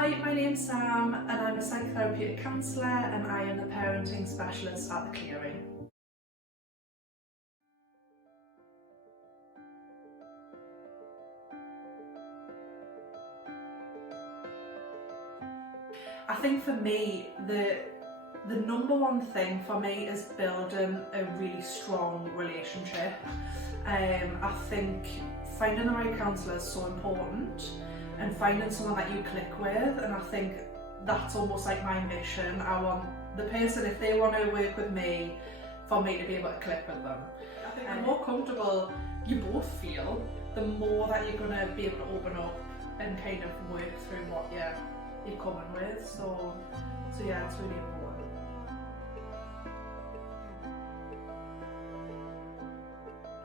Hi, my name's Sam and I'm a psychotherapeutic counsellor and I am the parenting specialist at The Clearing. I think for me, the number one thing for me is building a really strong relationship. I think finding the right counsellor is so important and finding someone that you click with, and I think that's almost like my mission. I want the person, if they want to work with me, for me to be able to click with them. I think the more comfortable you both feel, the more that you're going to be able to open up and kind of work through what you're coming with. So yeah, it's really important.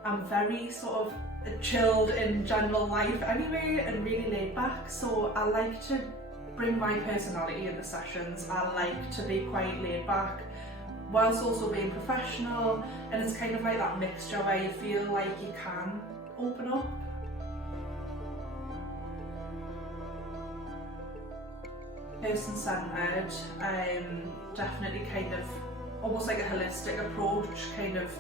I'm very sort of chilled in general life anyway and really laid back, so I like to bring my personality in the sessions. I like to be quite laid back whilst also being professional, and it's kind of like that mixture where you feel like you can open up. Person-centred, definitely kind of almost like a holistic approach, kind of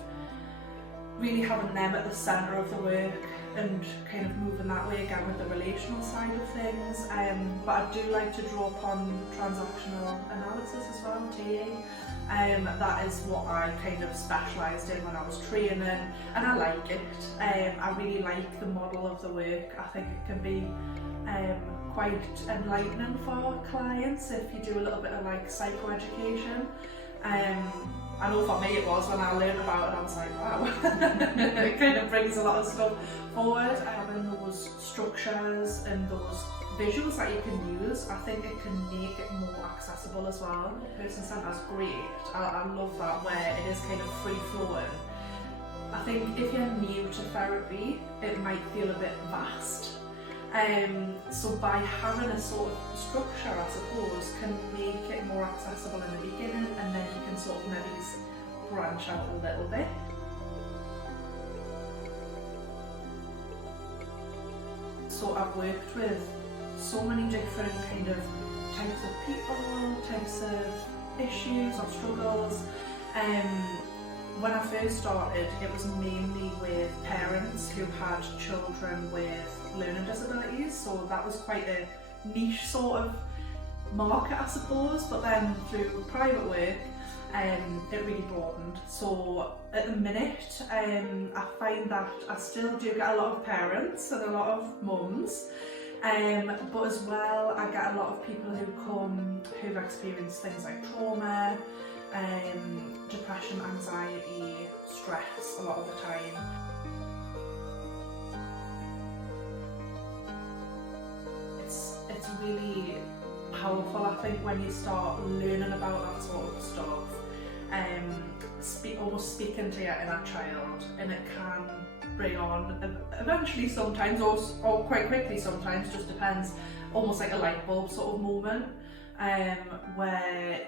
really having them at the centre of the work and kind of moving that way again with the relational side of things. But I do like to draw upon transactional analysis as well, TA. That is what I kind of specialised in when I was training, and I like it. I really like the model of the work. I think it can be quite enlightening for clients if you do a little bit of like psychoeducation. I know for me it was when I learned about it, I was like, wow, it kind of brings a lot of stuff forward. Having those structures and those visuals that you can use, I think it can make it more accessible as well. Person-centred is great. I love that, where it is kind of free-flowing. I think if you're new to therapy, it might feel a bit vast. So by having a sort of structure, I suppose, can make it more accessible in the beginning, and then you can sort of maybe branch out a little bit. So I've worked with so many different kind of types of people, types of issues or struggles. When I first started, it was mainly with parents who had children with learning disabilities, so that was quite a niche sort of market, I suppose. But then through private work, it really broadened. So at the minute, I find that I still do get a lot of parents and a lot of mums, but as well I get a lot of people who come who've experienced things like trauma, depression, anxiety, stress a lot of the time. It's really powerful, I think, when you start learning about that sort of stuff, almost speaking to your inner child, and it can bring on eventually sometimes, or quite quickly sometimes, just depends, almost like a light bulb sort of moment, where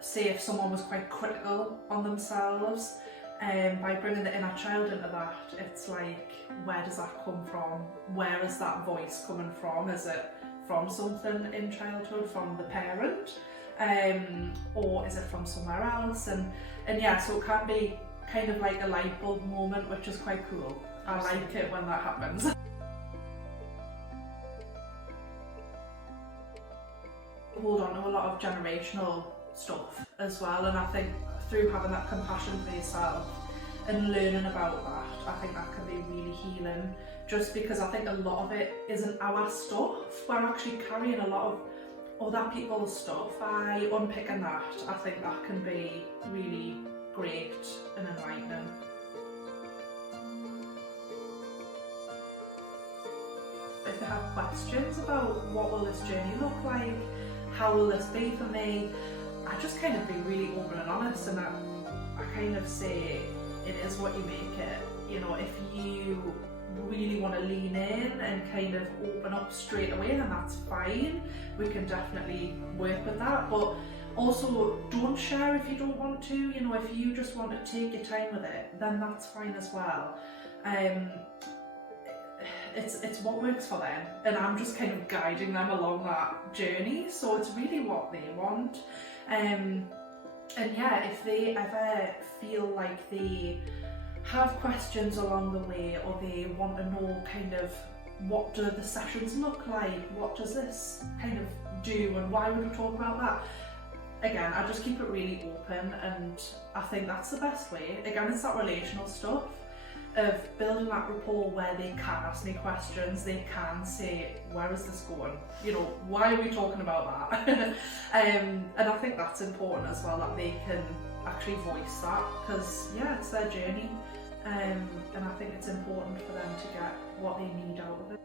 say if someone was quite critical on themselves, by bringing the inner child into that, it's like, where does that come from? Where is that voice coming from? Is it from something in childhood, from the parent, or is it from somewhere else? And yeah, so it can be kind of like a light bulb moment, which is quite cool. I like it when that happens. Hold on to a lot of generational stuff as well, and I think through having that compassion for yourself and learning about that, I think that can be really healing, just because I think a lot of it isn't our stuff. We're actually carrying a lot of other people's stuff. By unpicking that, I think that can be really great and enlightening. If you have questions about what will this journey look like, how will this be for me, I just kind of be really open and honest, and I kind of say it is what you make it. You know, if you really want to lean in and kind of open up straight away, then that's fine. We can definitely work with that, but also don't share if you don't want to. You know, if you just want to take your time with it, then that's fine as well. it's what works for them, and I'm just kind of guiding them along that journey, so it's really what they want. And yeah, if they ever feel like they have questions along the way, or they want to know kind of what do the sessions look like, what does this kind of do, and why would we talk about that? Again, I just keep it really open, and I think that's the best way. Again, it's that relational stuff of building that rapport where they can ask me questions, they can say, where is this going? You know, why are we talking about that? And I think that's important as well, that they can actually voice that, because yeah, it's their journey, and I think it's important for them to get what they need out of it.